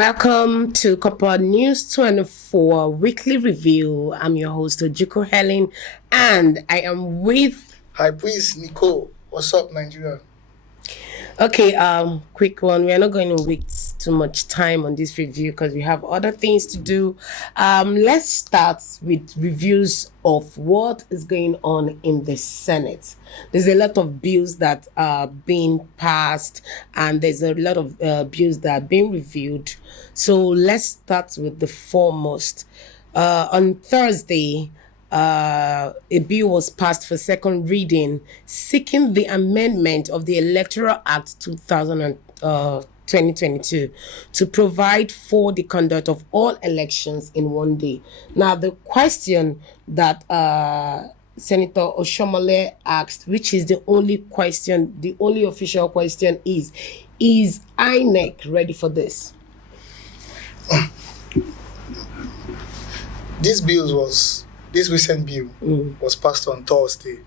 Welcome to Copper News 24 Weekly Review. I'm your host, Ojiko Helen, and I am with... Hi, please, Nicole. What's up, Nigeria? Okay, quick one. We are not going to waste too much time on this review because we have other things to do. Let's start with reviews of what is going on in the Senate. There's a lot of bills that are being passed, and there's a lot of bills that are being reviewed. So let's start with the foremost. On Thursday, a bill was passed for second reading seeking the amendment of the Electoral Act 2022 to provide for the conduct of all elections in one day. Now, the question that Senator Oshomole asked, which is the only question, the only official question is INEC ready for this? This recent bill was passed on Thursday.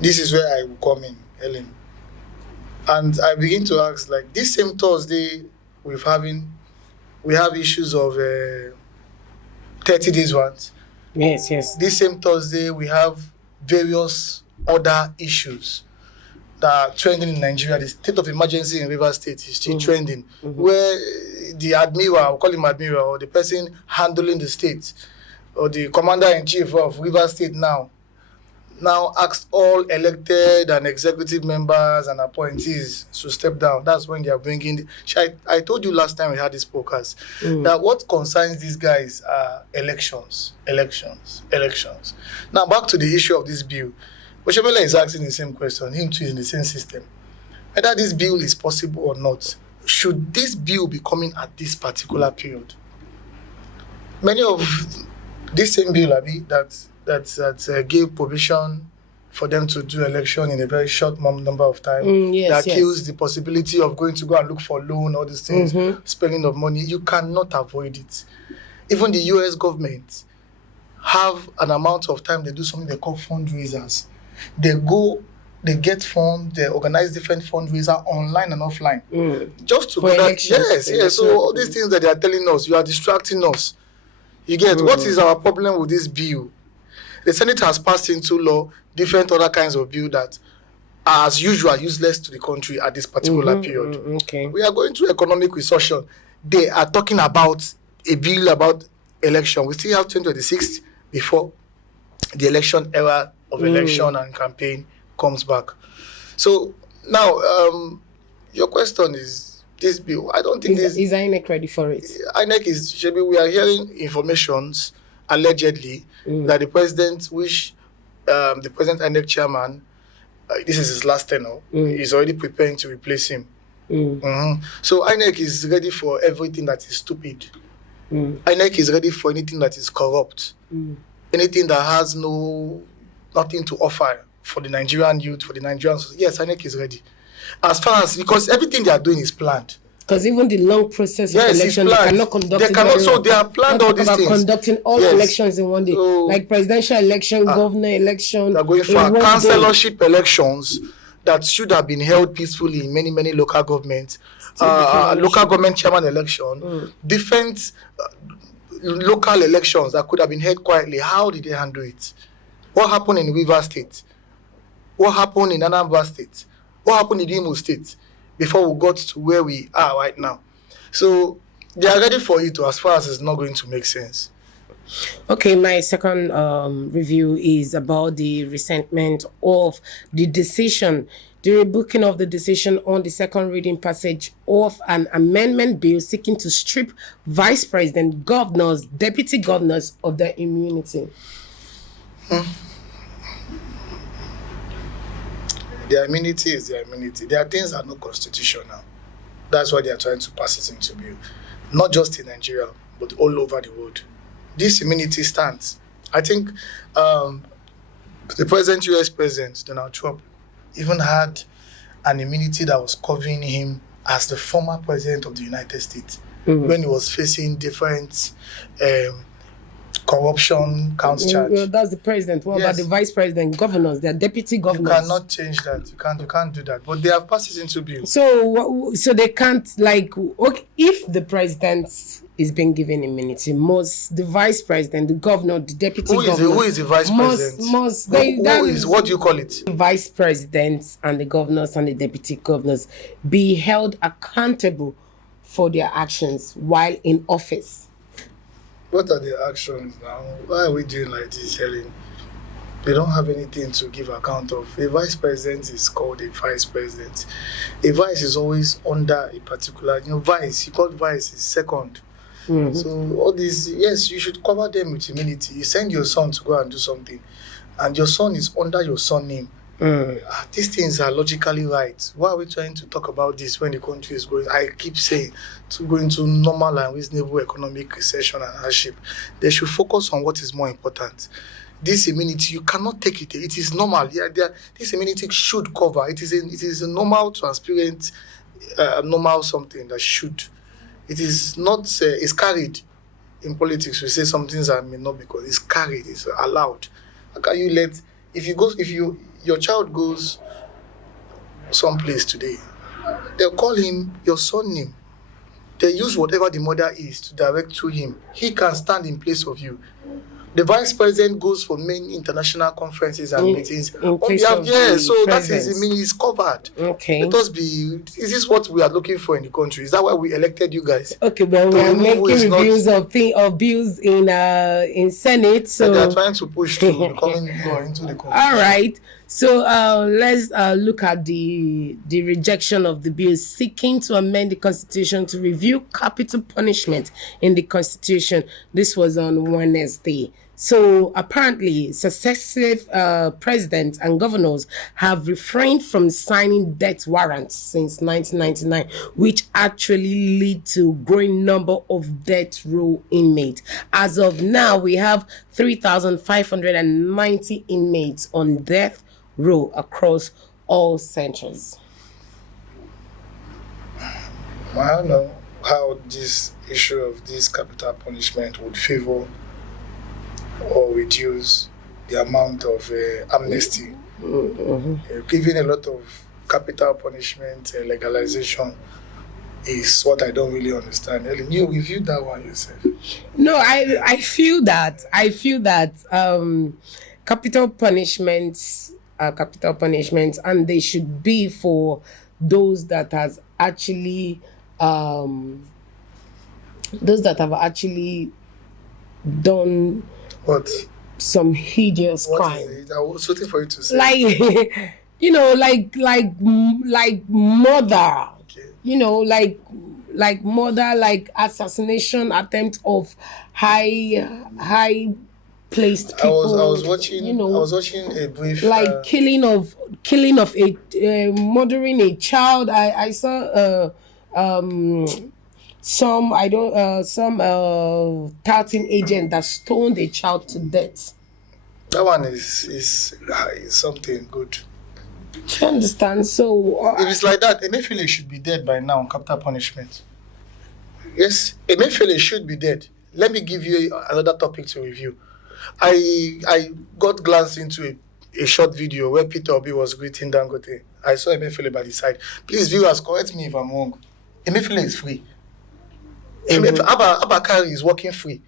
This is where I will come in, Helen. And I begin to ask, like, this same Thursday, we have issues of 30 days once. Yes. This same Thursday, we have various other issues that are trending in Nigeria. The state of emergency in Rivers State is still trending, where the admiral, we'll call him admiral, or the person handling the state, or the commander-in-chief of Rivers State now asked all elected and executive members and appointees to step down. That's when they are bringing... I told you last time we had this podcast that what concerns these guys are elections. Now, back to the issue of this bill. Oshomole is asking the same question. Him too is in the same system. Whether this bill is possible or not, should this bill be coming at this particular period? Many of this same bill, that gave provision for them to do election in a very short number of time, kills the possibility of going to go and look for loan, all these things, spending of money. You cannot avoid it. Even the US government have an amount of time, they do something they call fundraisers. They get funds, they organize different fundraisers online and offline. Just to go that. Yes. So all these things that they are telling us, you are distracting us. You get what is our problem with this bill? The Senate has passed into law different other kinds of bill that are, as usual, useless to the country at this particular period. Okay. We are going through economic recession. They are talking about a bill about election. We still have 2026 before the election era of election and campaign comes back. So now, your question is this bill. I don't think is INEC ready for it? INEC is. We are hearing informations allegedly that the president, the present INEC chairman, this is his last tenure, is already preparing to replace him. So INEC is ready for everything that is stupid. INEC is ready for anything that is corrupt, anything that has nothing to offer for the Nigerian youth, for the Nigerians. Yes, INEC is ready. Because everything they are doing is planned. Because even the long process of election, they cannot conduct they are planned all these things. Conducting all elections in one day. Like presidential election, governor election. They're going for councillorship elections that should have been held peacefully in many local governments. Local government chairman election. Different local elections that could have been held quietly. How did they handle it? What happened in Rivers State? What happened in Anambra State? What happened in Imo State before we got to where we are right now? So they are ready for it as far as it's not going to make sense. Okay, my second review is about the resentment of the decision, the rebooking of the decision on the second reading passage of an amendment bill seeking to strip vice president, governors, deputy governors of their immunity. Their immunity is their immunity. Their things are not constitutional. That's why they are trying to pass it into bill. Not just in Nigeria, but all over the world. This immunity stands. I think the present US President, Donald Trump, even had an immunity that was covering him as the former president of the United States when he was facing different corruption counts charge. Well, that's the president. What about Yes. the vice president, governors, their deputy You governors? cannot change that. You can't do that. But they have passed it into bill. So they can't, like, okay, if the president is being given immunity, must the vice president, the governor, the deputy governor, Who is the vice president? What do you call it? the vice presidents and the governors and the deputy governors be held accountable for their actions while in office? What are the actions now? Why are we doing like this, Helen? They don't have anything to give account of. A vice president is called a vice president. A vice is always under a particular, vice. You call vice is second. Mhm. So all these, yes, you should cover them with humility. You send your son to go and do something, and your son is under your son name. These things are logically right. Why are we trying to talk about this when the country is going, I keep saying, to go into normal and reasonable economic recession and hardship? They should focus on what is more important. This immunity, you cannot take it. It is normal. This immunity should cover. It is a normal, transparent, normal something that should. It is not, it's carried. In politics, we say some things may not because it's carried, it's allowed. How can you let, your child goes someplace today, they'll call him your son name. They use whatever the mother is to direct to him. He can stand in place of you. The vice president goes for many international conferences and meetings. In place of the So that is, presidents. it's covered. Okay. Let us be, is this what we are looking for in the country? Is that why we elected you guys? Okay, well, we are remove making is not- reviews of bills in Senate. So They are trying to push to becoming law into the country. all right. So let's look at the rejection of the bill seeking to amend the Constitution to review capital punishment in the Constitution. This was on Wednesday. So apparently, successive presidents and governors have refrained from signing death warrants since 1999, which actually lead to growing number of death row inmates. As of now, we have 3,590 inmates on death row across all centers. I don't know how this issue of this capital punishment would favor or reduce the amount of amnesty. Giving a lot of capital punishment legalization is what I don't really understand. Ellen, you reviewed that one yourself. No, I feel that capital punishments are capital punishments, and they should be for those that have actually done What? some hideous What crime. is it? I was waiting for you to say. Like like murder. Okay. Like murder, like assassination attempt of high placed people. I was watching a brief. Like killing of a murdering a child. I saw some 13 agent that stoned a child to death. that one is something good. Do you understand? So If it's like that, Emefiele should be dead by now on capital punishment. Yes, Emefiele should be dead. Let me give you another topic to review. I got glanced into a short video where Peter Obi was greeting Dangote. I saw Emefiele by the side. Please, viewers, correct me if I'm wrong. Emefiele is free. Abakari is working free.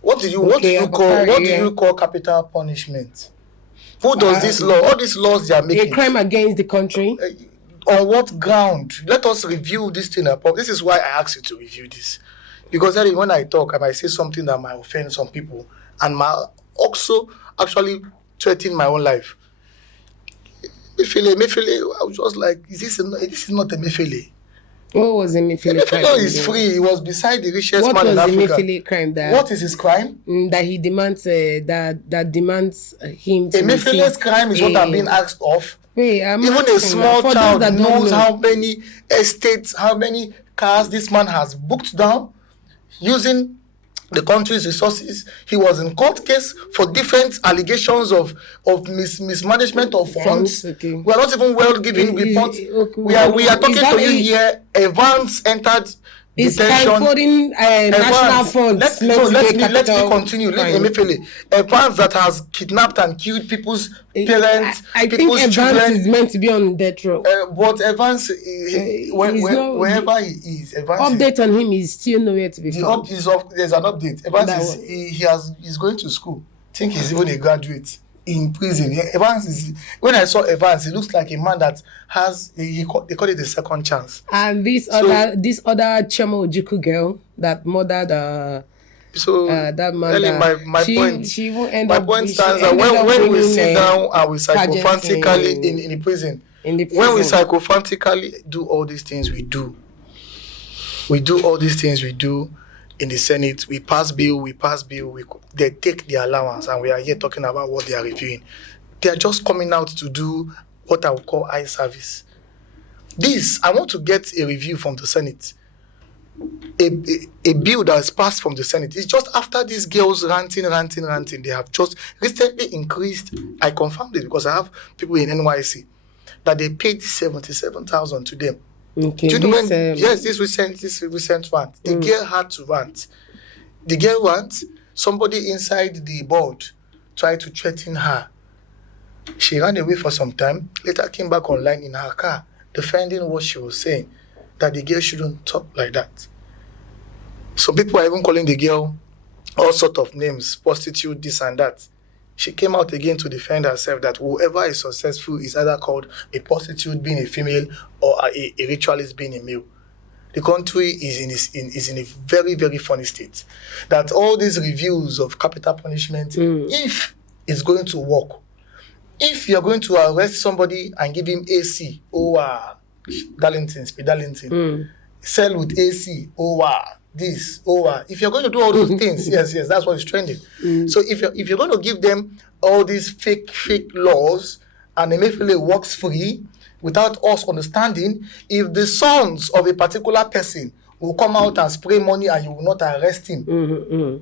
What do you call capital punishment? Who does this law? All these laws they are a making. crime against the country. On what ground? Let us review this thing. This is why I asked you to review this. Because when I talk, I might say something that might offend some people and might also actually threaten my own life. Emefiele, I was just like, this is not Emefiele. What was Emefiele crime? Emefiele is free. He was beside the richest What man was in Africa. Emefiele crime that? What is his crime? That he demands that demands him to Emefiele's receive crime is what I'm being asked of. Wait, I'm Even a asking small for those child that don't knows know. how many estates, how many cars this man has booked down using the country's resources. He was in court case for different allegations of mismanagement of funds. Okay. We are not even well giving reports. okay, We are talking is that to you here. A vans entered It's detention. folding national funds. Let me continue. Evans that has kidnapped and killed people's parents, I people's think children. Evans is meant to be on death row. But Evans, wherever he is, Evans update on him is still nowhere to be found. There's an update. Evans he's going to school. I think he's even a graduate in prison. When I saw Evans, he looks like a man that has they call it a second chance. And this other Chema Ojukwu girl that murdered that man. My point stands that when we sit down and we psychophantically in the prison, when we psychophantically do all these things we do in the Senate, we pass bill, they take the allowance, and we are here talking about what they are reviewing. They are just coming out to do what I would call eye service. This, I want to get a review from the Senate. A bill that is passed from the Senate. It's just after these girls ranting. They have just recently increased. I confirmed it because I have people in NYC that they paid 77,000 to them. Okay. Do you know when? Yes, this recent rant. The girl had to rant. The girl rant. Somebody inside the board tried to threaten her. She ran away for some time. Later came back online in her car, defending what she was saying, that the girl shouldn't talk like that. Some people are even calling the girl all sort of names, prostitute, this and that. She came out again to defend herself that whoever is successful is either called a prostitute being a female or a ritualist being a male. The country is in a very, very funny state. That all these reviews of capital punishment, if it's going to work, if you're going to arrest somebody and give him AC, Darlington, sell with AC, if you're going to do all those things, yes, that's what is trending. So if you're going to give them all these fake laws and Emefiele walks free without us understanding, if the sons of a particular person will come out and spray money and you will not arrest him.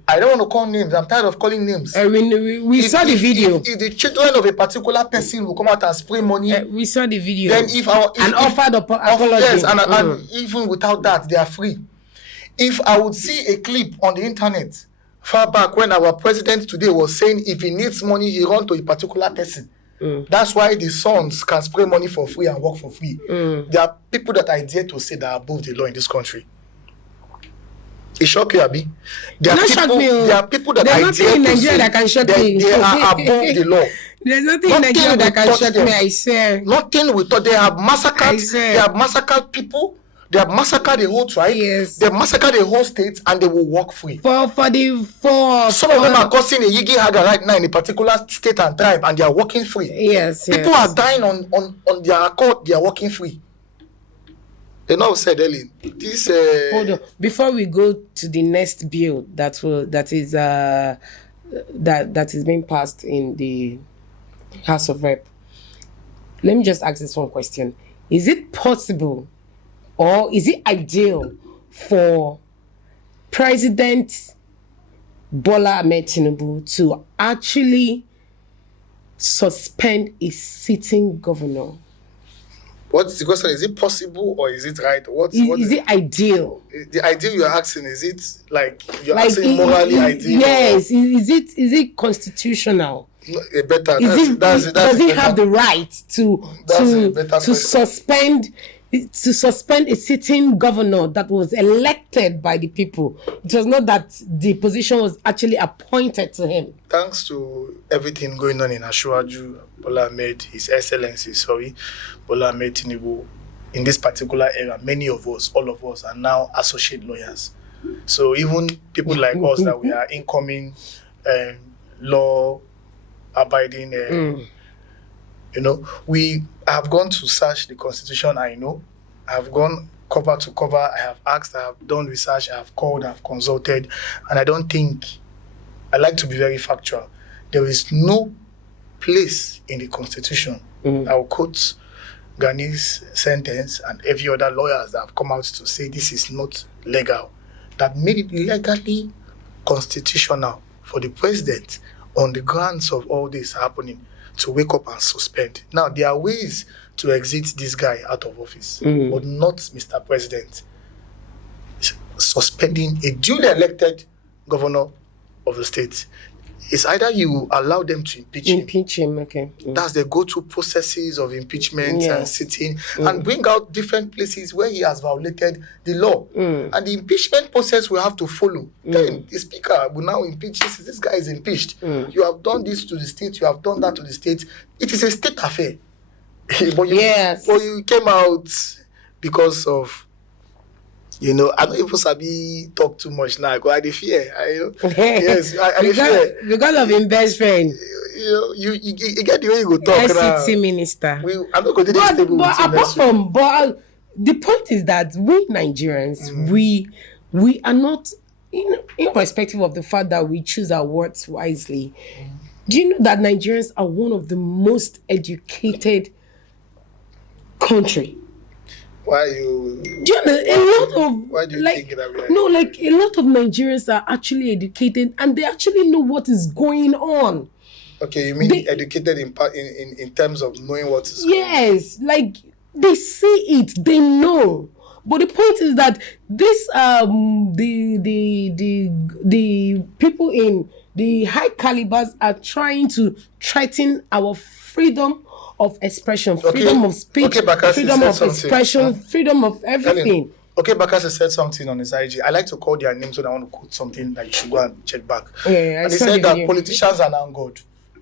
I don't want to call names. I'm tired of calling names. We saw the video. If the children of a particular person will come out and spray money, we saw the video. Then offered apology. Yes, and even without that, they are free. If I would see a clip on the internet far back when our president today was saying if he needs money, he run to a particular person. That's why the sons can spray money for free and work for free. There are people that I dare to say that are above the law in this country. It shock you, Abi? There are people that I dare to say that can shock me. They are above the law. There's nothing in Nigeria that can shock me, I swear. Nothing we thought. They have massacred people. They have massacred the whole tribe. Yes. They have massacred the whole state, and they will walk free. Some of them are causing a Yigi Haga right now in a particular state and tribe, and they are walking free. Yes. People are dying on their accord. They are walking free. They now said, Ellen, this. Hold on. Before we go to the next bill that is being passed in the House of Rep, let me just ask this one question: is it possible? Or is it ideal for President Bola Ahmed Tinubu to actually suspend a sitting governor? What is the question? Is it possible or is it right? Is it ideal? The ideal you're asking, is it you're asking morally ideal? Yes. Is it constitutional? Better. Does it have the right to suspend a sitting governor that was elected by the people? It was not that the position was actually appointed to him. Thanks to everything going on in Asiwaju Bola Ahmed, His Excellency, Bola Ahmed Tinubu, in this particular era, many of us, all of us, are now associate lawyers. So even people like us that we are incoming law-abiding we have gone to search the Constitution, I have gone cover to cover, I have asked, I have done research, I have called, I have consulted, and I don't think, I like to be very factual, there is no place in the Constitution, I will quote Gani's sentence and every other lawyers that have come out to say this is not legal, that made it legally constitutional for the president on the grounds of all this happening to wake up and suspend. Now, there are ways to exit this guy out of office, but not Mr. President. suspending a duly elected governor of the state. It's either you allow them to impeach him. Impeach him, okay. That's the go-to processes of impeachment Yeah. and sitting and bring out different places where he has violated the law. And the impeachment process will have to follow. Then the speaker will now impeach this guy is impeached. You have done this to the state, you have done that to the state. It is a state affair. but you came out because of, I don't even sabi talk too much now. I dey fear. Yes, I dey fear. Because of his best friend. You get the way you go talk now. ICT minister. I'm not going to this table but with apart from, the point is that we Nigerians, we are not, irrespective of the fact that we choose our words wisely. Do you know that Nigerians are one of the most educated country? Why you? Do you know, a lot of Why do you think that we are? No, like a lot of Nigerians are actually educated and they actually know what is going on. Okay, you mean educated in terms of knowing what is going on? Yes, like they see it, they know. But the point is that this the people in the high calibers are trying to threaten our freedom of expression, freedom of speech, Bakassi freedom said of something. expression, freedom of everything. Okay, Bakassi said something on his IG. I like to call their names when I want to quote something that you should go and check back. Yeah, and he said that politicians are now God.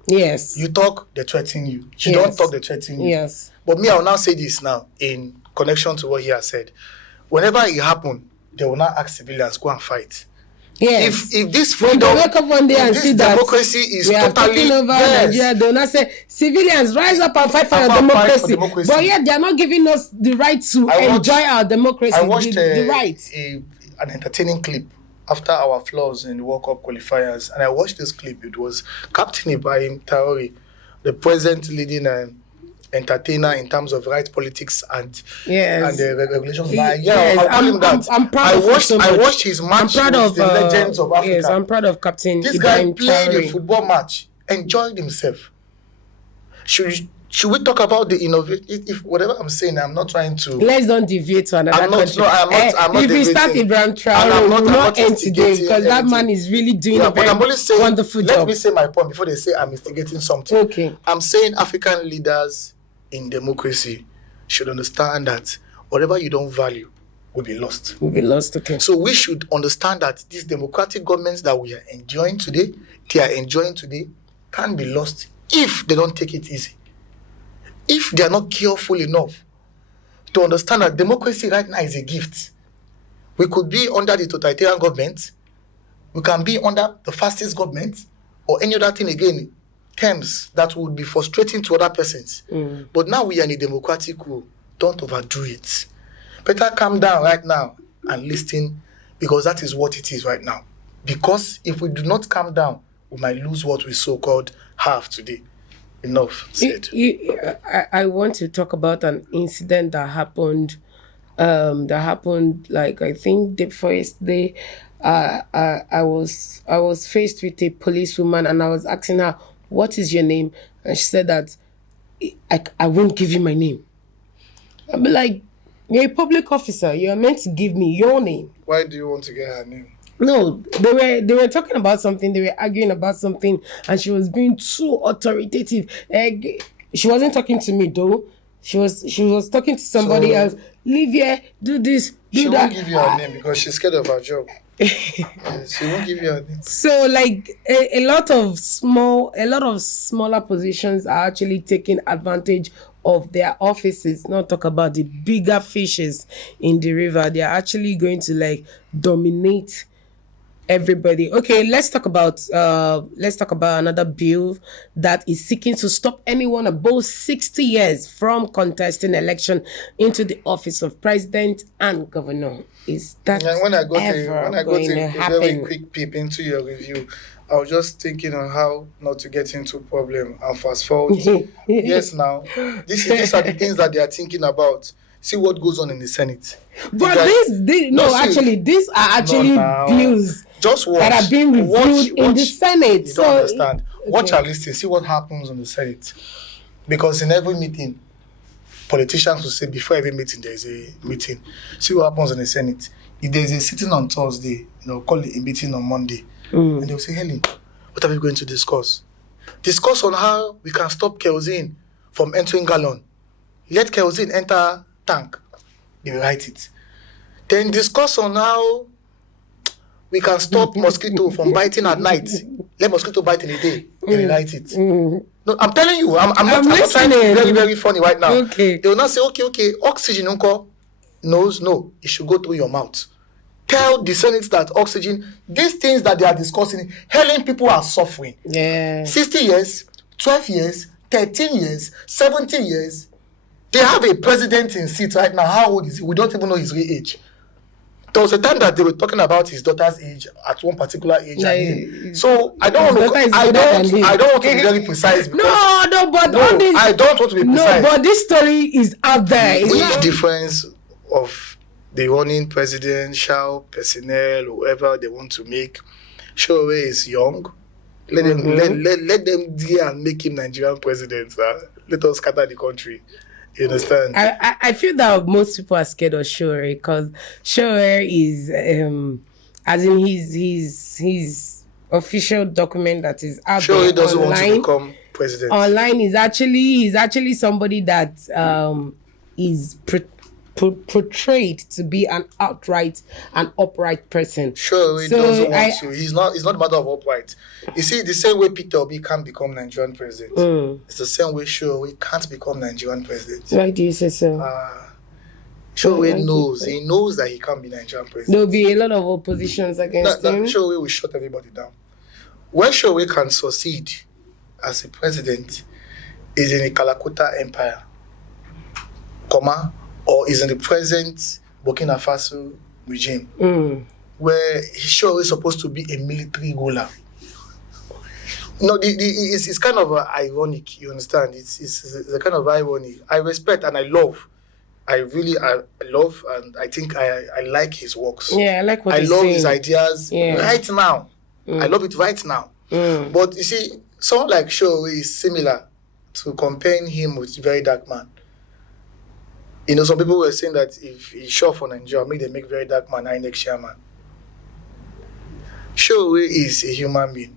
Yes. You talk, they threaten you. You don't talk, they threaten you. Yes. But me, I will now say this now in connection to what he has said. Whenever it happens, they will not ask civilians, go and fight. Yes. If this when freedom, they wake up one day and see that democracy is we are totally taking over Nigeria, they will not say civilians rise up and fight for your democracy. But yet they are not giving us the right to enjoy our democracy. I watched the right. an entertaining clip after our flaws in the World Cup qualifiers, and I watched this clip. It was Captain Ibrahim Traore, the present leading entertainer in terms of right politics and the regulations. I'll call him that. I'm proud of him so much. I watched his match with the legends of Africa. Yes, I'm proud of Captain This Ibrahim guy played Traore. a football match, enjoyed himself. Should we talk about the innovation? If whatever I'm saying, I'm not trying to. Let's don't deviate to another country. I'm not if we start debating. Ibrahim Traore, we will not end today because that man is really doing a very wonderful job. Let me say my point before they say I'm instigating something. Okay. I'm saying African leaders in democracy should understand that whatever you don't value will be lost. Will be lost, okay. So we should understand that these democratic governments that we are enjoying today, can be lost if they don't take it easy. If they are not careful enough to understand that democracy right now is a gift. We could be under the totalitarian government, we can be under the fascist government, or any other thing again, terms that would be frustrating to other persons. But now we are in a democratic rule. Don't overdo it. Better calm down right now and listen, because that is what it is right now. Because if we do not calm down, we might lose what we so-called have today. Enough said. I want to talk about an incident that happened. Like I think the first day. I was faced with a policewoman and I was asking her, "What is your name?" And she said that I won't give you my name. I'll be like, "You're a public officer. You are meant to give me your name." Why do you want to get her name? No, they were talking about something. They were arguing about something, and she was being too authoritative. She wasn't talking to me though. She was talking to somebody else. Leave here, do this, do that. She won't give you her name because she's scared of her job. She won't give you her name. So like a lot of smaller positions are actually taking advantage of their offices. Not talk about the bigger fishes in the river. They are actually going to like dominate everybody. Okay, let's talk about another bill that is seeking to stop anyone above 60 years from contesting election into the office of president and governor. Is that when I got a happen? very quick peep into your review, I was just thinking on how not to get into problem and fast forward. Yes, now these are the things that they are thinking about. See what goes on in the Senate. But these are actually bills just watch, that are being reviewed in the Senate. You don't understand. Watch and listen. See what happens in the Senate. Because in every meeting, politicians will say before every meeting there is a meeting. See what happens in the Senate. if there's a sitting on Thursday, call it a meeting on Monday, and they'll say, Helen, what are we going to discuss? Discuss on how we can stop kerosene from entering gallon. Let kerosene enter tank. They will write it. Then discuss on how we can stop mosquito from biting at night. Let mosquito bite in the day. They will write it. No, I'm telling you, I'm not trying to be very, very funny right now. Okay. They will not say, okay, oxygen unko knows no, it should go through your mouth. Tell the Senate that oxygen, these things that they are discussing, Helen, people are suffering. Yeah. 60 years, 12 years, 13 years, 70 years. They have a president in seat right now. How old is he? We don't even know his real age. There was a time that they were talking about his daughter's age at one particular age. So I don't want to be very precise. But all this, I don't want to be precise. No, but this story is out there. Which difference of the running presidential personnel, whoever they want to make, Showaway is young. Let them deal and make him Nigerian president. Let us scatter the country. You understand? I feel that most people are scared of Showaway because Showaway is as in his official document that is out there. Showaway doesn't want to become president. Online he's actually somebody that is portrayed to be an upright person. Showaway doesn't want to. It's not a matter of upright. You see, the same way Peter Obi can't become Nigerian president, it's the same way Showaway can't become Nigerian president. Why do you say so? Showaway knows. He knows that he can't be Nigerian president. There'll be a lot of oppositions against him. Showaway will shut everybody down. When Showaway can succeed as a president, is in the Kalakuta Empire, or is in the present Burkina Faso regime, where he's always supposed to be a military ruler. No, it's kind of ironic, you understand? It's a kind of irony. I respect and I love. I love and I think I like his works. Yeah, I like what I he's love saying. his ideas right now. I love it right now. But you see, someone like Showaway is similar to comparing him with Very Dark Man. Some people were saying that if he's short for Nigeria, maybe they make Very Dark Man INEC chairman. Showaway is a human being.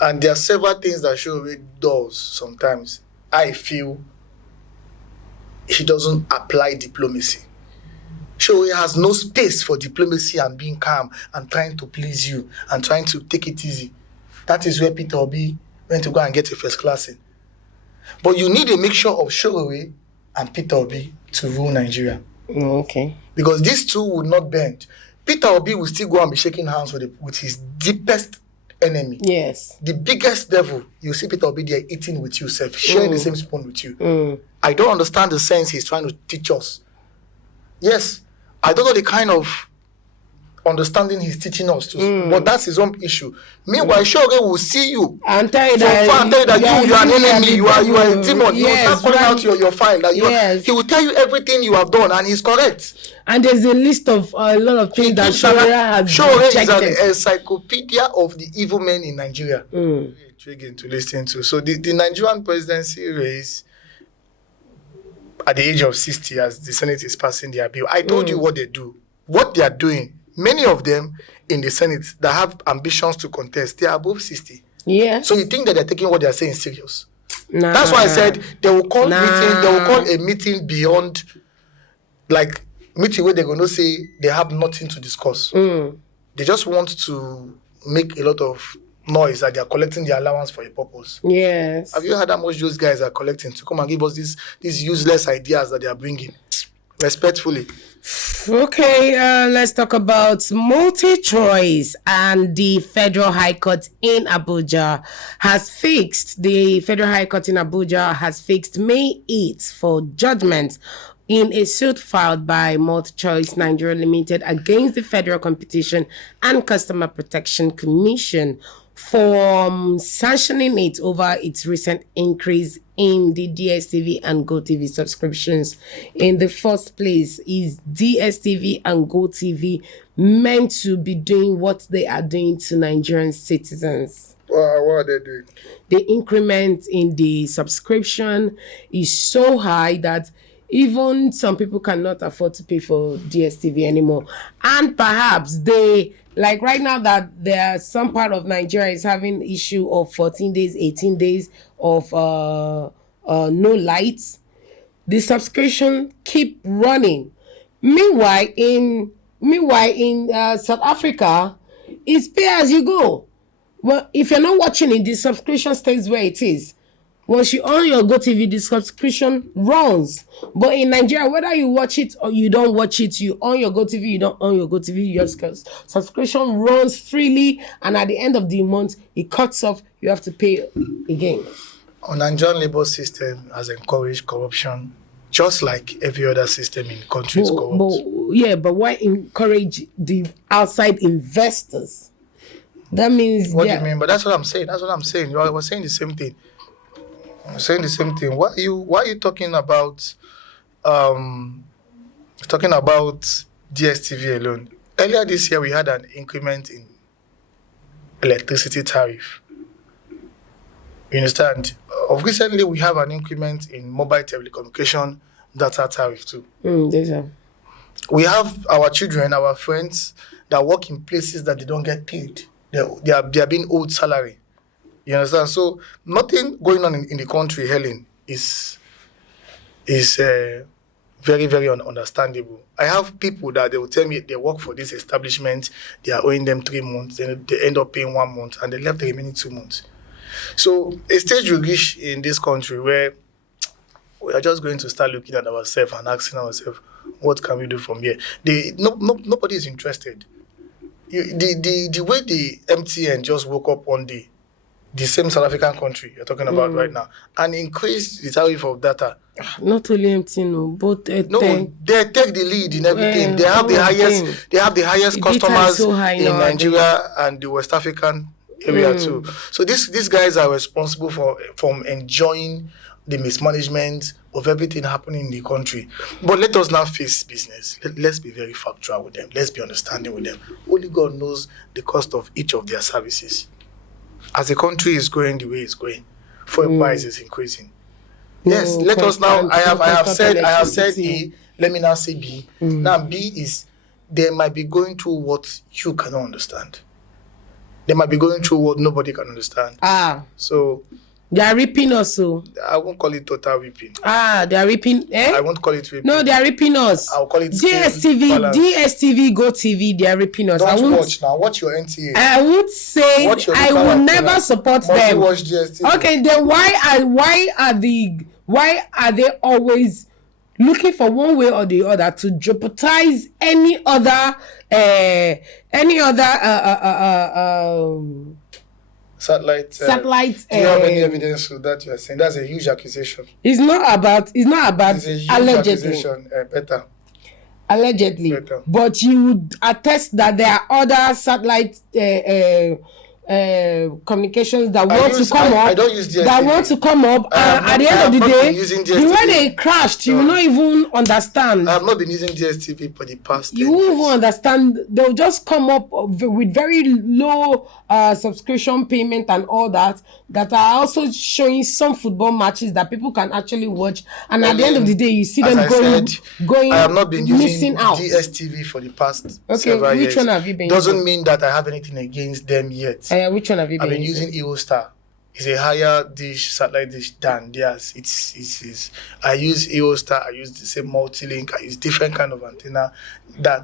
And there are several things that Showaway does sometimes. I feel he doesn't apply diplomacy. Showaway has no space for diplomacy and being calm and trying to please you and trying to take it easy. That is where Peter Obi went to go and get a first class in. But you need a mixture of Showaway and Peter Obi to rule Nigeria. Okay. Because these two would not bend. Peter Obi will still go and be shaking hands with his deepest enemy. Yes. The biggest devil. You see Peter Obi there eating with you, sharing the same spoon with you. I don't understand the sense he's trying to teach us. Yes, I don't know the kind of understanding he's teaching us to, but that's his own issue. Meanwhile, Showaway will see you and tell you that you are an enemy, you are a demon. Yes, he will start calling out your file. He will tell you everything you have done, and he's correct. And there's a list of a lot of things that Showaway has Showaway is an encyclopedia of the evil men in Nigeria. Intriguing to listen to. So the Nigerian presidency race at the age of 60, as the Senate is passing their bill, I told you what they do. What they are doing. Many of them in the Senate that have ambitions to contest, they are above 60. Yeah. So you think that they're taking what they're saying serious? Nah. That's why I said they will call a meeting beyond, like, meeting where they're going to say they have nothing to discuss. They just want to make a lot of noise that they are collecting their allowance for a purpose. Yes. Have you heard how much those guys are collecting to come and give us these useless ideas that they are bringing? Respectfully. Okay, let's talk about MultiChoice. And the Federal High Court in Abuja has fixed May 8th for judgment in a suit filed by MultiChoice Nigeria Limited against the Federal Competition and Customer Protection Commission for sanctioning it over its recent increase in the DSTV and GoTV subscriptions. In the first place, is DSTV and GoTV meant to be doing what they are doing to Nigerian citizens? What are they doing? The increment in the subscription is so high that even some people cannot afford to pay for DSTV anymore. And perhaps they, like right now that there are some part of Nigeria is having issue of 14 days, 18 days of no lights. The subscription keep running. Meanwhile in South Africa, it's pay as you go. Well, if you're not watching it, the subscription stays where it is. Once you on your GoTV, the subscription runs. But in Nigeria, whether you watch it or you don't watch it, you on your GoTV, you don't on your GoTV, your subscription runs freely, and at the end of the month, it cuts off. You have to pay again. Our Nigerian labor system has encouraged corruption, just like every other system in the country is corrupt. But why encourage the outside investors? That means What do you mean? But that's what I'm saying. That's what I'm saying. You were saying the same thing. I'm saying the same thing. Why are you talking about DSTV alone? Earlier this year we had an increment in electricity tariff. You understand? Recently we have an increment in mobile telecommunication data tariff too. We have our children, our friends that work in places that they don't get paid. They are being owed salary. You understand? So nothing going on in the country, Helen, is very, very understandable. I have people that they will tell me they work for this establishment, they are owing them 3 months, then they end up paying 1 month, and they left the remaining 2 months. So a stage will reach in this country where we are just going to start looking at ourselves and asking ourselves, what can we do from here? Nobody is interested. The way the MTN just woke up one day, the same South African country you're talking about right now, and increased the tariff of data. Not only MTN, no, but they take the lead in everything. They have the highest customers in Nigeria and the West African area too. So these guys are responsible from enjoying the mismanagement of everything happening in the country. But let us now face business. Let's be very factual with them. Let's be understanding with them. Only God knows the cost of each of their services. As the country is going the way it's going, fuel price is increasing. Yes, let us now. I have said A. Let me now say B. Now B is they might be going through what you cannot understand. They might be going through what nobody can understand. So they are ripping us. So I won't call it total ripping. They are ripping. I won't call it ripping. No, they are ripping us. I'll call it DSTV, GoTV. They are ripping us. Watch now. Watch your NTA. I would say I will never support them. Watch DSTV. Okay, then why are they always looking for one way or the other to jeopardize any other satellite. Do you have any evidence for that? You are saying that's a huge accusation. It's not about It's a huge allegedly. accusation. Better. Allegedly, Better. But you would attest that there are other satellite communications that want to come up. I don't use DSTV. That want to come up, and at the end of the day, the way they crashed, you will not even understand. I have not been using DSTV for the past. You won't even understand. They'll just come up with very low subscription payment and all that are also showing some football matches that people can actually watch. And at the end of the day, you see them going. I have not been using out. DSTV for the past several years. Which one have you been Doesn't using? mean that I have anything against them yet. Which one have you been I've been using Eurostar. It's a higher dish, satellite dish than theirs. It's I use Eurostar, I use the same multi-link, I use different kind of antenna.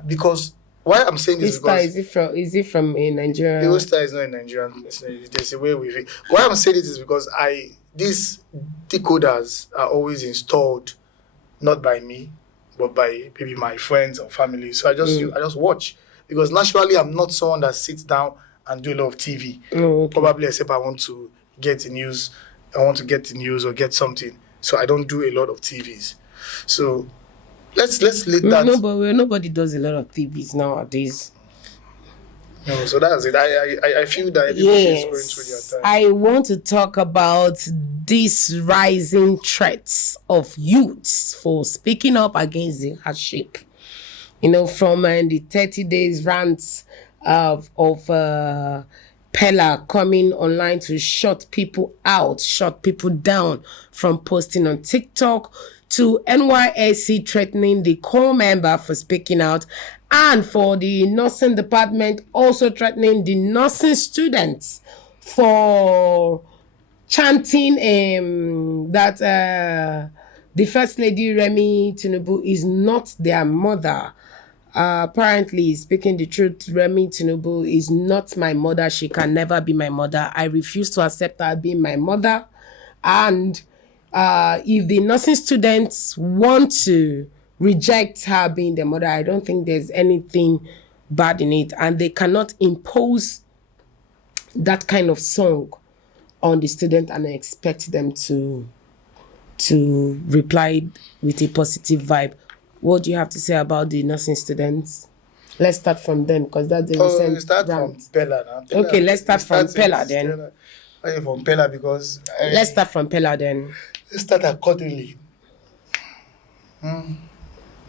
Because why I'm saying this because is it from a Nigerian? Eurostar is not in Nigerian. There's a way with it. Why I'm saying this is because these decoders are always installed not by me, but by maybe my friends or family. So I just watch. Because naturally I'm not someone that sits down and do a lot of TV. Probably except I want to get the news. I want to get the news or get something. So I don't do a lot of TVs. So let's let that. No, but nobody does a lot of TVs nowadays. No, so that's it. I feel that everybody is going through their time. I want to talk about these rising threats of youths for speaking up against the hardship. From the 30 days rants of Pella coming online to shut people down from posting on TikTok, to NYSC threatening the core member for speaking out, and for the nursing department also threatening the nursing students for chanting that the First Lady Remi Tinubu is not their mother. Apparently, speaking the truth, Remi Tinubu is not my mother. She can never be my mother. I refuse to accept her being my mother. And if the nursing students want to reject her being their mother, I don't think there's anything bad in it. And they cannot impose that kind of song on the student and expect them to reply with a positive vibe. What do you have to say about the nursing students? Let's start from them, because that's the recent start rant. from Pella now. Pella, Okay, let's start from Pella then. From Pella because Let's start from Pella then. let's start accordingly.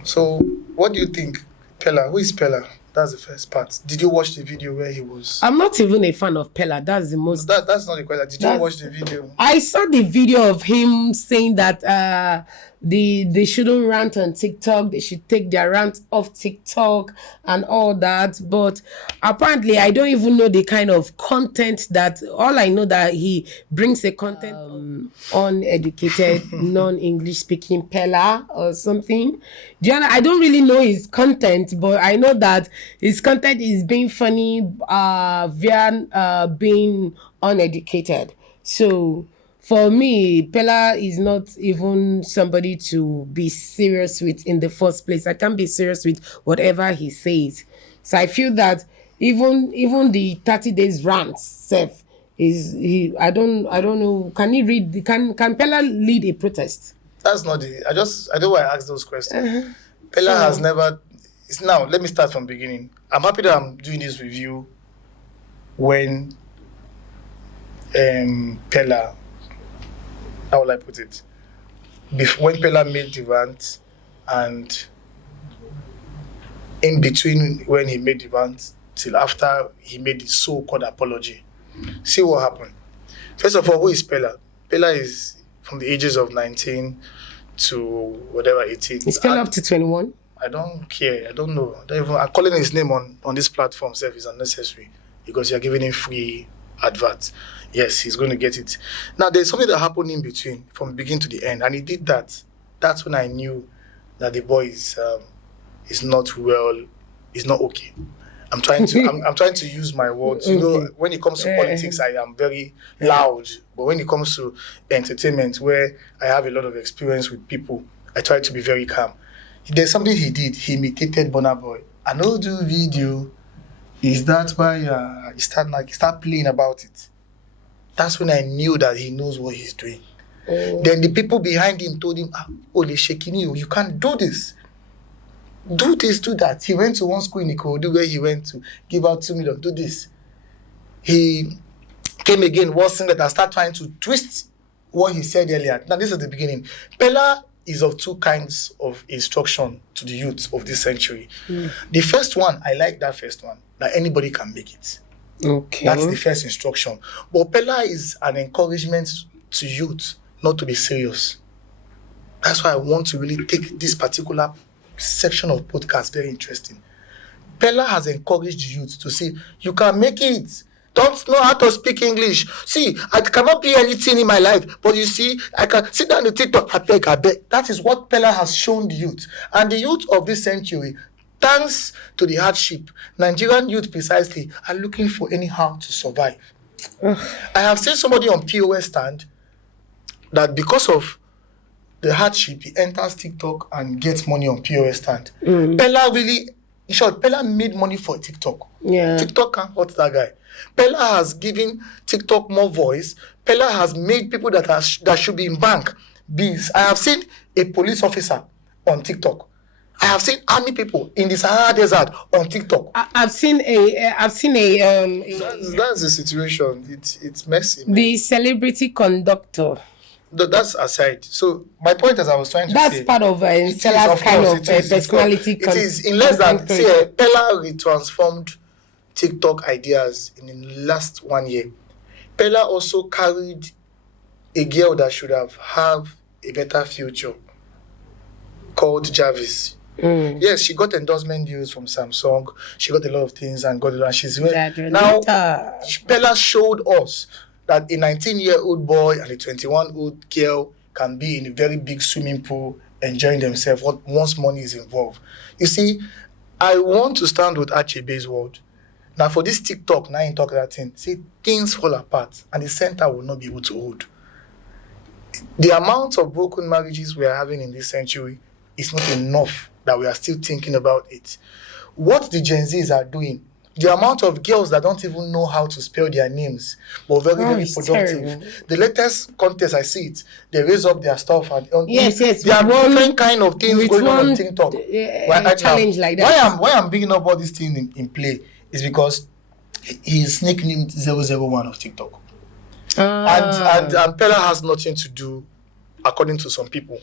So, what do you think, Pella? Who is Pella? That's the first part. Did you watch the video where he was? I'm not even a fan of Pella. That's the most. That's not the question. Did you watch the video? I saw the video of him saying that they shouldn't rant on TikTok. They should take their rant off TikTok and all that. But apparently, I don't even know the kind of content that. All I know that he brings a content uneducated, non-English speaking Pella or something. I don't really know his content, but I know that his content is being funny via being uneducated. So for me, Pella is not even somebody to be serious with in the first place. I can't be serious with whatever he says. So I feel that even the 30 days rant self is he. I don't know. Can he read? Can Pella lead a protest? That's not the. I don't know why I asked those questions. Pella has never. It's now. Let me start from the beginning. I'm happy that I'm doing this review when Pella. How will I put it? When Pella made the rant, and in between when he made the rant till after he made the so-called apology. See what happened. First of all, who is Pella? Pella is from the ages of 19 to whatever 18. Is Pella up to 21? I don't care. I don't know. I'm calling his name on this platform self is unnecessary because you're giving him free adverts. Yes, he's going to get it. Now, there's something that happened in between from the beginning to the end, and he did that. That's when I knew that the boy is not well, is not okay. I'm trying to use my words. You know, when it comes to politics, I am very loud. But when it comes to entertainment, where I have a lot of experience with people, I try to be very calm. There's something he did. He imitated Burna Boy. I know do video. Is that why you start playing about it? That's when I knew that he knows what he's doing. Then the people behind him told him, they're shaking you. You can't do this. Do this, do that. He went to one school in Ikorodu where he went to give out 2 million. Do this. He came again, was singlet, and started trying to twist what he said earlier. Now, this is the beginning. Pella is of two kinds of instruction to the youth of this century. The first one, I like that first one, that anybody can make it. Okay. That's the first instruction. But Pella is an encouragement to youth not to be serious. That's why I want to really take this particular section of podcast very interesting. Pella has encouraged youth to say, you can make it. Don't know how to speak English. See, I cannot be anything in my life. But you see, I can sit down on TikTok. I beg. That is what Pella has shown the youth. And the youth of this century, thanks to the hardship, Nigerian youth precisely are looking for anyhow to survive. I have seen somebody on POS stand that because of the hardship, he enters TikTok and gets money on POS stand. Pella really, in short, Pella made money for TikTok. Yeah. TikTok can't hurt that guy. Pella has given TikTok more voice. Pella has made people that should be in bank bees. I have seen a police officer on TikTok. I have seen army people in the Sahara Desert on TikTok. I've seen a That's the situation. It's messy. the celebrity conductor. That's aside. So my point, as I was trying to say, That's part of it is, Stella's of kind course, of it is. personality. It is in less than Pella retransformed TikTok ideas in the last 1 year. Pella also carried a girl that should have a better future called Jarvis. Yes, she got endorsement deals from Samsung. She got a lot of things and got it. And she's now. Pella showed us that a 19-year-old boy and a 21-year-old girl can be in a very big swimming pool enjoying themselves once money is involved. You see, I want to stand with Achebe's word. Now for this TikTok, now you talk that thing, see, things fall apart and the center will not be able to hold. The amount of broken marriages we are having in this century is not enough that we are still thinking about it. What the Gen Zs are doing, the amount of girls that don't even know how to spell their names, but very productive. Terrible. The latest contest, I see it, they raise up their stuff. And yes. There are different kind of things going on TikTok. Challenge like that. Why I'm bringing up all these things in play is because he's nicknamed 001 of TikTok. And Pella has nothing to do, according to some people,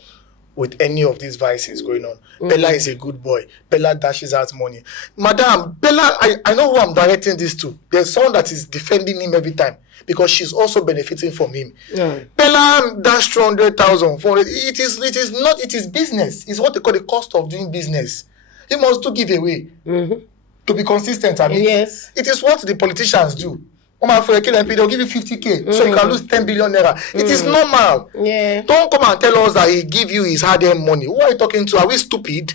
with any of these vices going on. Pella is a good boy. Pella dashes out money. Madam, Pella, I know who I'm directing this to. There's someone that is defending him every time because she's also benefiting from him. Pella dashed 200,000 for it. It is business. It's what they call the cost of doing business. He must to give away. To be consistent, I mean. Yes. It is what the politicians do. For a MP, they'll give you 50k, so you can lose 10 billion naira. It is normal. Yeah. Don't come and tell us that he give you his hard-earned money. Who are you talking to? Are we stupid?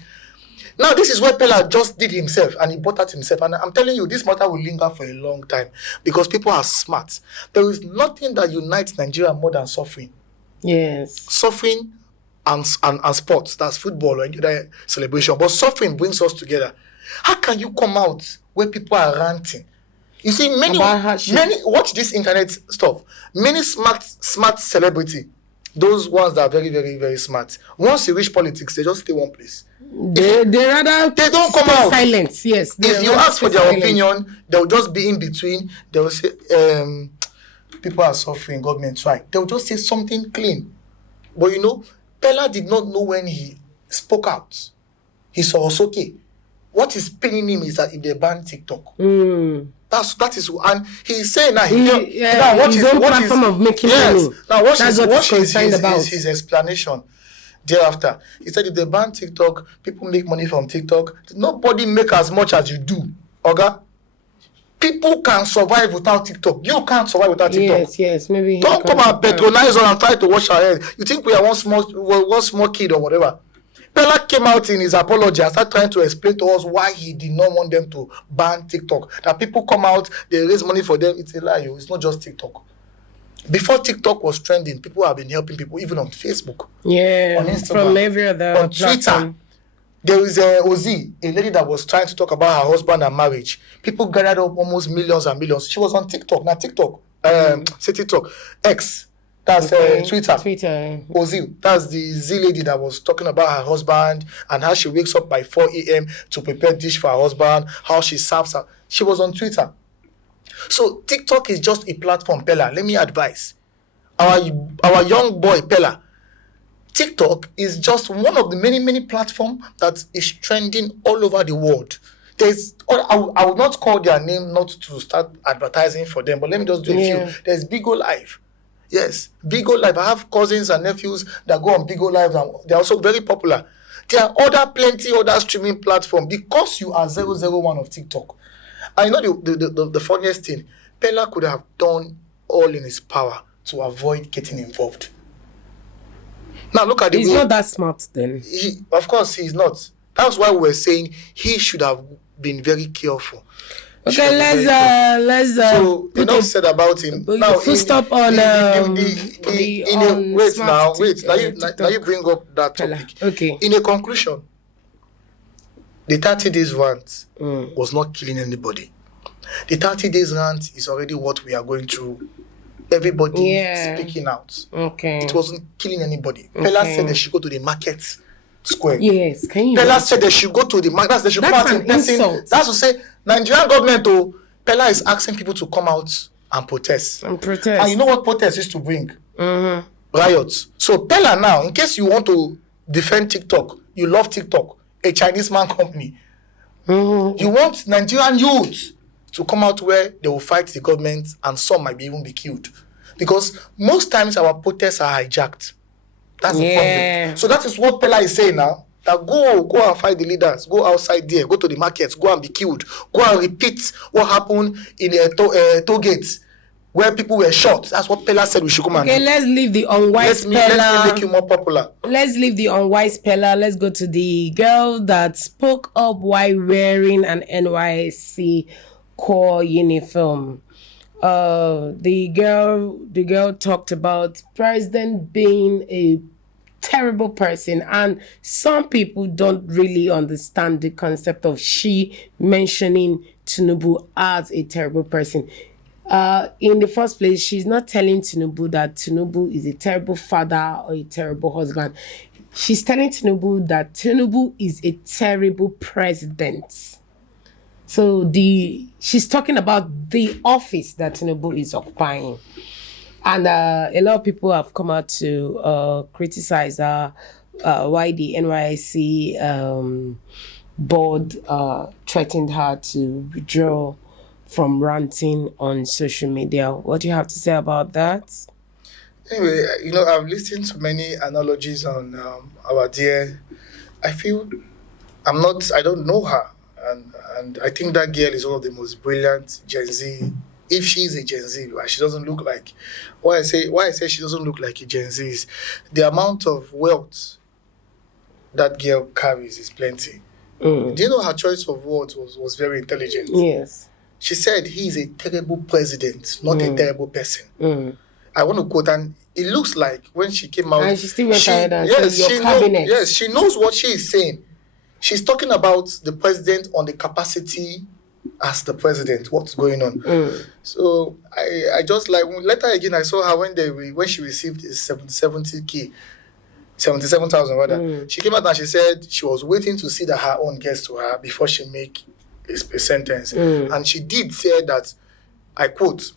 Now, this is what Pella just did himself, and he bought that himself. And I'm telling you, this matter will linger for a long time because people are smart. There is nothing that unites Nigeria more than suffering. Yes. Suffering and sports. That's football or any other celebration. But suffering brings us together. How can you come out where people are ranting? You see, many watch this internet stuff. Many smart celebrity, those ones that are very, very, very smart. Once you reach politics, they just stay one place. They don't come out. Silence, yes. If you ask for their opinion, they'll just be in between. They will say, people are suffering, government try. They'll just say something clean. But you know, Pella did not know when he spoke out. He saw us okay. What is paining him is that if they ban TikTok. That is, and he's saying now his own platform of making money. Now what is his explanation thereafter? He said if they ban TikTok, people make money from TikTok. Nobody make as much as you do. Okay? People can survive without TikTok. You can't survive without TikTok. Yes, maybe. Don't come and patronize us and try to wash our head. You think we are one small kid or whatever? Pella came out in his apology and started trying to explain to us why he did not want them to ban TikTok. That people come out, they raise money for them. It's a lie. It's not just TikTok. Before TikTok was trending, people have been helping people even on Facebook. Yeah, on Instagram, from every other on Twitter. There is a lady that was trying to talk about her husband and marriage. People gathered up almost millions and millions. She was on TikTok. Now TikTok, say TikTok, X. That's Twitter. Ozil. That's the Z lady that was talking about her husband and how she wakes up by 4 a.m. to prepare dish for her husband, how she serves her. She was on Twitter. So TikTok is just a platform, Pella. Let me advise. Our young boy, Pella. TikTok is just one of the many, many platforms that is trending all over the world. I would not call their name not to start advertising for them, but let me just do a few. There's Bigo Live. Yes, Bigo Live. I have cousins and nephews that go on Bigo Live and they're also very popular. There are plenty other streaming platforms because you are 001 of TikTok. And you know the funniest thing, Pella could have done all in his power to avoid getting involved. Now look at the way... He's not that smart then. Of course he's not. That's why we're saying he should have been very careful. Okay, let's so enough said about him. Now, full stop on wait. Now you bring up that topic. Okay. In a conclusion, the 30 days rant was not killing anybody. The 30 days rant is already what we are going through. Everybody speaking out. Okay. It wasn't killing anybody. Pella said they should go to the market square. Yes, can you? Pella said they should go to the market. They should come out in person. That's to say, Nigerian government, Pella is asking people to come out and protest. And you know what protest used to bring? Riots. So Pella now, in case you want to defend TikTok, you love TikTok, a Chinese man company. You want Nigerian youth to come out where they will fight the government and some might even be killed. Because most times our protests are hijacked. That's the problem. So that is what Pella is saying now. that go and fight the leaders, go outside there, go to the markets, go and be killed, go and repeat what happened in a toll gate where people were shot. That's what Pella said we should come and do. Okay, let's leave the unwise Pella. Let's make you more popular. Let's leave the unwise Pella. Let's go to the girl that spoke up while wearing an NYSC core uniform. The girl talked about president being a terrible person, and some people don't really understand the concept of she mentioning Tinubu as a terrible person. In the first place, she's not telling Tinubu that Tinubu is a terrible father or a terrible husband. She's telling Tinubu that Tinubu is a terrible president. So she's talking about the office that Tinubu is occupying. And a lot of people have come out to criticize her, why the NYSC board threatened her to withdraw from ranting on social media. What do you have to say about that? Anyway, I've listened to many analogies on our dear. I feel I don't know her. And I think that girl is one of the most brilliant Gen Z. If she's a Gen Z, she doesn't look like. Why I say she doesn't look like a Gen Z is the amount of wealth that girl carries is plenty. Do you know her choice of words was very intelligent? Yes. She said he is a terrible president, not a terrible person. I want to quote, and it looks like when she came out, and she still went ahead and said your cabinet. She knows what she is saying. She's talking about the president on the capacity as the president, what's going on. So I just like, later again, I saw her when she received 77,000 rather. She came out and she said she was waiting to see that her own gets to her before she make a sentence. And she did say that, I quote,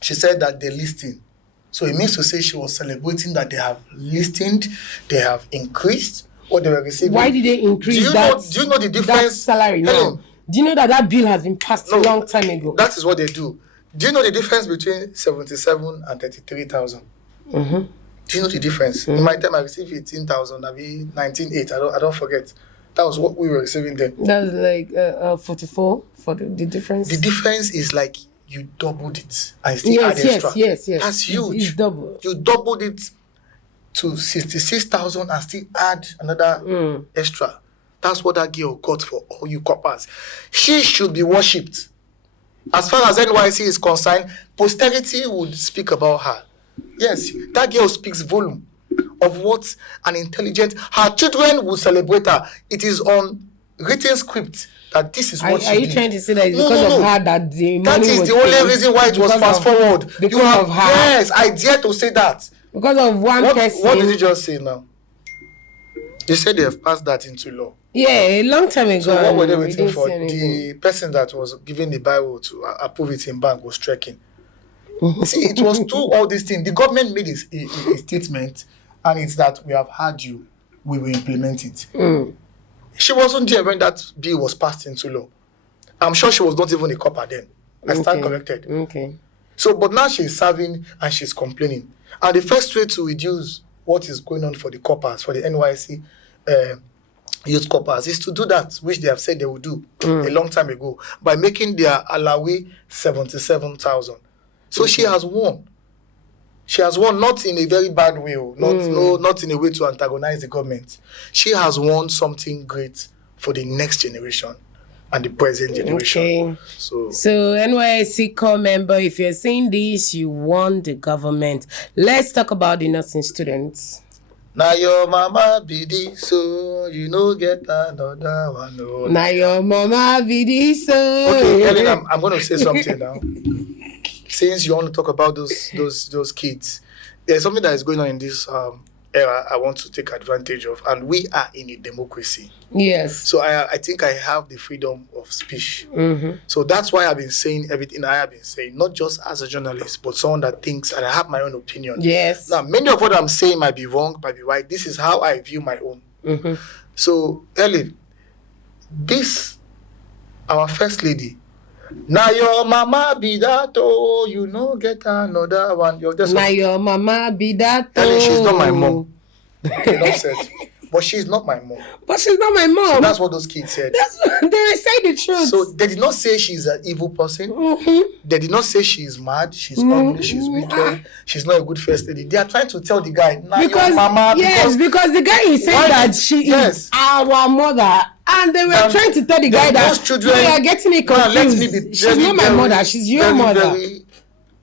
she said that they're listing. So it means to say she was celebrating that they have listened, they have increased what they were receiving. Why did they increase do you know the difference? That salary now? Do you know that bill has been passed a long time ago? That is what they do. Do you know the difference between 77 and 33,000? Do you know the difference? In my time, I received 18,000, I mean 19,800. I don't forget. That was what we were receiving then. That was like 44 for the difference. The difference is like you doubled it and still add extra. Yes. That's huge. It's double. You doubled it to 66,000 and still add another extra. That's what that girl got for all you coppers. She should be worshipped. As far as NYC is concerned, posterity would speak about her. Yes, that girl speaks volume of what an intelligent. Her children will celebrate her. It is on written script that this is what she did. Are you trying to say that it's because of her that the money that is was the only paid? reason why it was fast forward. Because of her. Yes, I dare to say that. Because of one person. What did you just say now? You said they have passed that into law. Yeah, a long time ago. So what were they waiting for? The person that was giving the Bible to approve it in bank was trekking. See, it was through all these things. The government made a statement, and it's that we have heard you, we will implement it. She wasn't there when that bill was passed into law. I'm sure she was not even a copper then. I stand corrected. Okay. So, but now she's serving and she's complaining. And the first way to reduce what is going on for the coppers, for the NYC youth coppers, is to do that, which they have said they will do a long time ago, by making their allowee 77,000. So she has won. She has won not in a very bad way, not in a way to antagonize the government. She has won something great for the next generation and the present generation. Okay. So NYSC core member, if you're saying this, you won the government. Let's talk about the nursing students. Now your mama be this, so you know get another one. No. Now your mama be this, so. Okay, Helen, I'm going to say something now. Since you want to talk about those kids, there's something that is going on in this era I want to take advantage of, and we are in a democracy. Yes. So I think I have the freedom of speech. So that's why I've been saying everything I have been saying, not just as a journalist, but someone that thinks, and I have my own opinion. Yes. Now, many of what I'm saying might be wrong, might be right. This is how I view my own. So, Ellen, our first lady, now your mama be that, oh, you know, get another one. Now your mama be that, oh. Ellen, she's not my mom. Enough said. But she's not my mom. But she's not my mom. So that's what those kids said. They were saying the truth. So they did not say she's an evil person. They did not say she's mad, she's ugly, she's wicked, she's not a good first lady. They are trying to tell the guy, nah, your mama. Because the guy is saying that she is our mother. And they were trying to tell the guy that children, we are getting it confused. She's not my mother, she's your mother. Very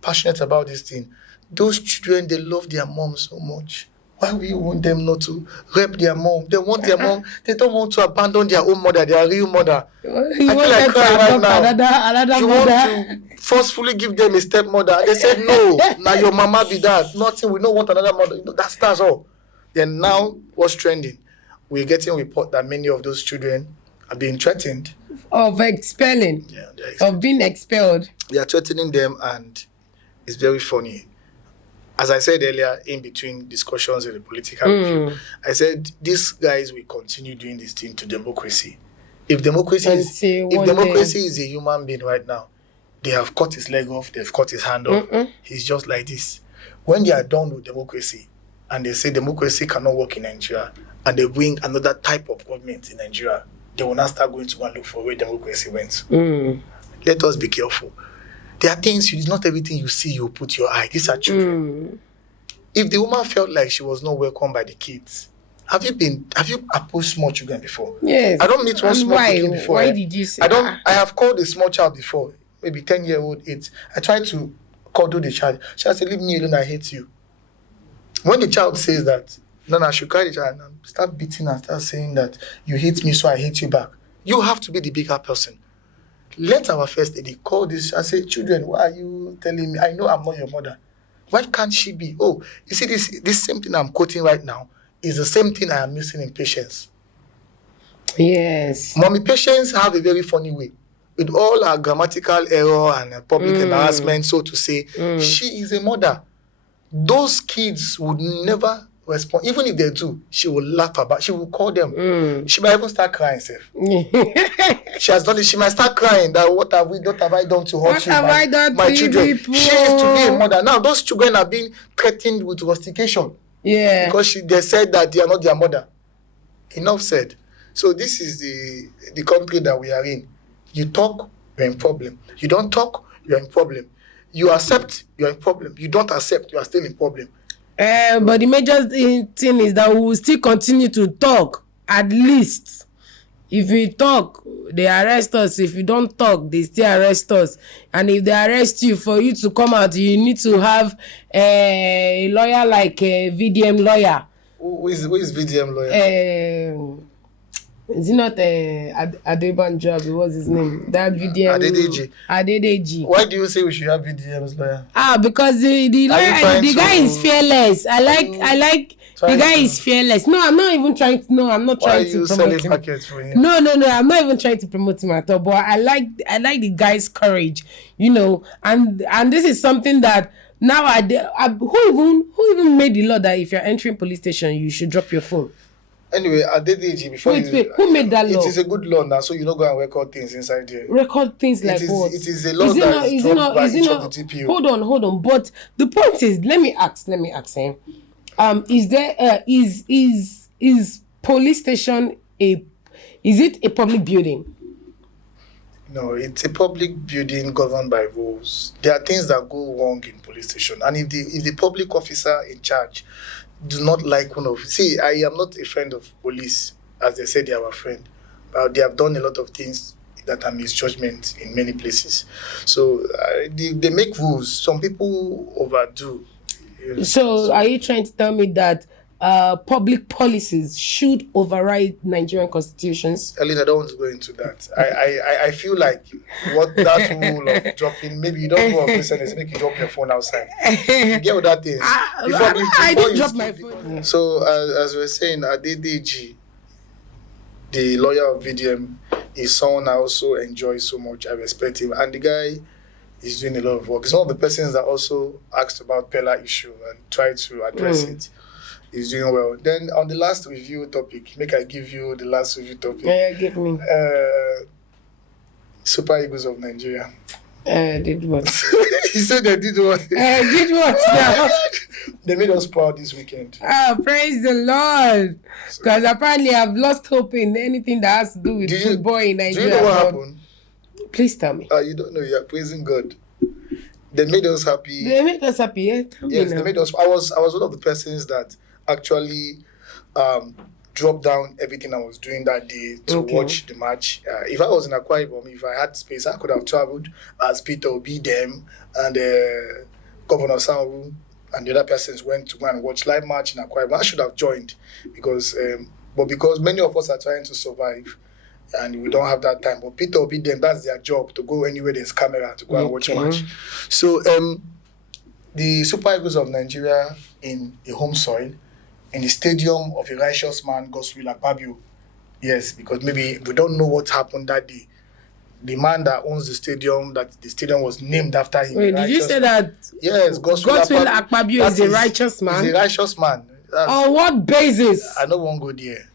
passionate about this thing. Those children, they love their mom so much. Why would you want them not to rep their mom? They want their mom. They don't want to abandon their own mother, their real mother. I feel like crying right now. Another you mother. Want to forcefully give them a stepmother. They said, no, now your mama be that. Nothing, we don't want another mother. That's all. Then now, what's trending? We're getting a report that many of those children are being threatened. Of expelling. Yeah, of being expelled. They are threatening them, and it's very funny. As I said earlier, in between discussions in the political review, I said these guys will continue doing this thing to democracy. If democracy is a human being right now, they have cut his leg off, they've cut his hand off. He's just like this. When they are done with democracy, and they say democracy cannot work in Nigeria, and they bring another type of government in Nigeria, they will not start going to go and look for where democracy went. Let us be careful. There are things, it's not everything you see, you put your eye. These are children. If the woman felt like she was not welcome by the kids, have you approached small children before? Yes. I don't meet one small kid before. Why did you say I have called a small child before, maybe 10-year-old, 8. I tried to cuddle the child. She said, leave me alone, I hate you. When the child says that, then I should cry the child and start beating and start saying that you hate me, so I hate you back. You have to be the bigger person. Let our first lady call this and say, children, why are you telling me? I know I'm not your mother. Why can't she be? Oh, you see, this same thing I'm quoting right now is the same thing I am missing in Patience. Yes. Mommy Patience have a very funny way. With all her grammatical error and public embarrassment, so to say, she is a mother. Those kids would never respond. Even if they do, she will laugh about. She will call them. She might even start crying. She has done it. She might start crying that what have I done to hurt you, my children? People? She is to be a mother. Now those children are being threatened with rustication. Yeah. Because they said that they are not their mother. Enough said. So this is the country that we are in. You talk, you're in problem. You don't talk, you're in problem. You accept, you're in problem. You don't accept, you are still in problem. But the major thing is that we will still continue to talk. At least, if we talk, they arrest us. If you don't talk, they still arrest us. And if they arrest you, for you to come out, you need to have a lawyer like a VDM lawyer. Who is VDM lawyer? Is it not Adebanjo? What's his name? That VDM. Adedeji. Why do you say we should have VDM's lawyer? Because the lawyer, the guy is fearless. I like the guy is fearless. No, I'm not even trying to. No, I'm not trying to promote him. For him. No, I'm not even trying to promote him at all. But I like the guy's courage, and this is something that now who even made the law that if you're entering police station you should drop your phone. Anyway, Adedeji, before wait, who made that law? It is a good law now, so you don't go and record things inside here. Record things like what? It is a law that is dropped by each of the DPO. Hold on. But the point is, let me ask him. Is there is police station is it a public building? No, it's a public building governed by rules. There are things that go wrong in police station, and if the public officer in charge do not like one of... See, I am not a friend of police, as they say they are a friend. But they have done a lot of things that are misjudgment in many places. So they make rules. Some people overdo. So are you trying to tell me that public policies should override Nigerian constitutions? Elena, I don't want to go into that. I feel like what that rule of dropping, maybe you don't go off SNS, make you drop your phone outside. You get what that is? I didn't drop my phone. So as we were saying, Adedeji, the lawyer of VDM, is someone I also enjoy so much. I respect him. And the guy is doing a lot of work. He's one of the persons that also asked about Pella issue and tried to address it. He's doing well. Then on the last review topic, make I give you the last review topic. Yeah, give me. Super Eagles of Nigeria. Did what? He said they did what? Did what now? They made us proud this weekend. Oh, praise the Lord. Because apparently I've lost hope in anything that has to do with football in Nigeria. Do you know what happened? Please tell me. You don't know. You're praising God. They made us happy. They made us happy, yeah? Yes, they made us. I was one of the persons that actually dropped down everything I was doing that day to watch the match. If I was in Akwa Ibom, if I had space, I could have traveled as Peter Obi, them, and Governor Sanwo and the other persons went to go and watch live match in Akwa Ibom. I should have joined because many of us are trying to survive and we don't have that time. But Peter Obi, them, that's their job, to go anywhere there's camera to go and watch match. So the Super Eagles of Nigeria in a home soil, in the stadium of a righteous man, Godswill Akpabio. Yes, because maybe we don't know what happened that day. The man that owns the stadium was named after him. Wait, did you say that? Yes, Godswill Akpabio is a righteous man? He's a righteous man. On what basis? I don't want to go there.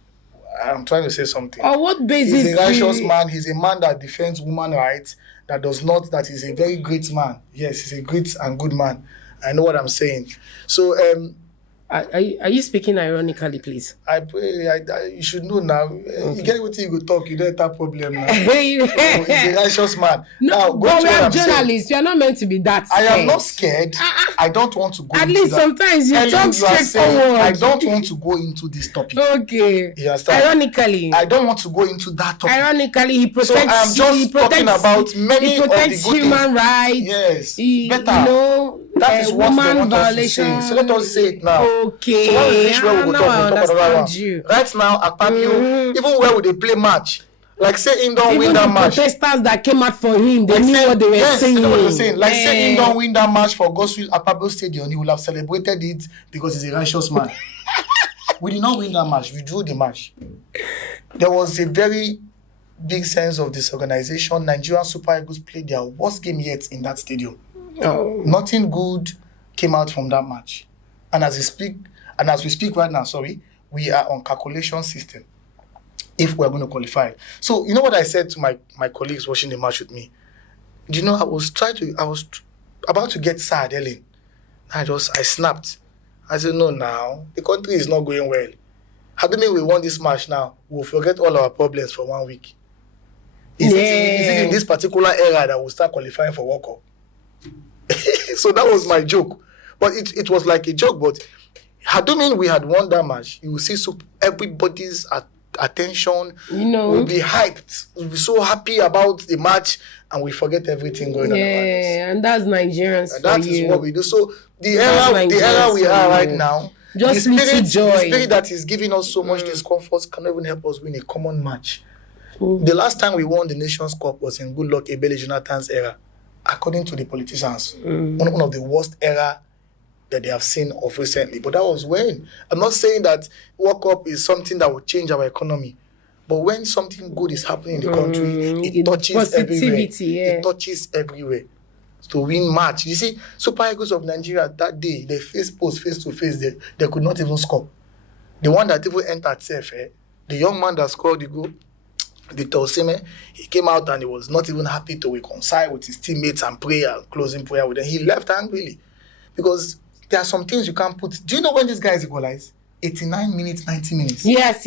I'm trying to say something. On what basis? He's a righteous man. He's a man that defends women's rights. That he's a very great man. Yes, he's a great and good man. I know what I'm saying. So, are you speaking ironically, please? I pray. You should know now. Okay. You get what you go talk. You don't have problem now. He's a righteous man. No, now, but we are journalists. You are not meant to be that scared. I am not scared. I don't want to go. At least sometimes you talk straightforward. I don't want to go into this topic. Okay. You understand? Ironically, I don't want to go into that topic. Ironically, he protects. So I am just talking about many of the good human rights. Yes. Better. You know. That is what they want us to say. So let us say it now. Okay. So when we finish where we go talk about one. Right now, Akpabio, even where would they play match? Like say him don't win that match. Even the protesters that came out for him, they knew what they were saying. They know what they were saying. Like say him don't win that match for Godswill Akpabio Stadium, he would have celebrated it because he's a righteous man. We did not win that match. We drew the match. There was a very big sense of disorganization. Nigerian Super Eagles played their worst game yet in that stadium. Oh. Nothing good came out from that match. And as we speak right now, we are on calculation system if we're going to qualify. So you know what I said to my colleagues watching the match with me? Do you know I was about to get sad, Ellen. I snapped. I said, no, now the country is not going well. How do you mean we won this match now? We'll forget all our problems for 1 week. Is it in this particular era that we'll start qualifying for World Cup? So that was my joke. But it was like a joke. But had you mean we had won that match, you will see everybody's attention will be hyped. We'll be so happy about the match and we forget everything going on around us. Yeah, and that's Nigerians and that is what we do. So the era we are right now, just the joy. spirit that is giving us so much discomfort can even help us win a common match. The last time we won the Nations Cup was in Goodluck Ebele Jonathan's era. According to the politicians, one of the worst era that they have seen of recently. But that was when. I'm not saying that World Cup is something that will change our economy. But when something good is happening in the country, it touches everywhere. Yeah. It touches everywhere. To win match. You see, Super Eagles of Nigeria that day, they face to face, they could not even score. The one that even entered safe, the young man that scored the goal, Victor Osimhen, he came out and he was not even happy to reconcile with his teammates and closing prayer with them. He left angrily because there are some things you can't put. Do you know when these guys equalize? 89 minutes, 90 minutes. Yes.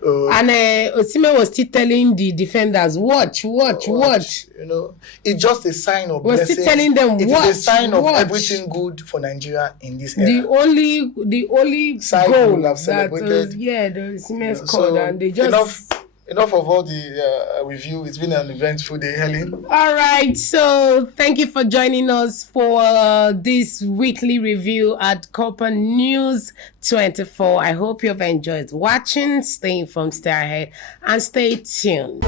And Osimhen was still telling the defenders, watch. You know, it's just a sign of blessing. Still telling them, it is a sign of everything good for Nigeria in this era. The only side goal will have celebrated. The Osimhen scored, and they just enough of all the review. It's been an eventful day, Helen. All right, so thank you for joining us for this weekly review at Copper News 24. I hope you've enjoyed watching. Stay informed, stay ahead, and stay tuned.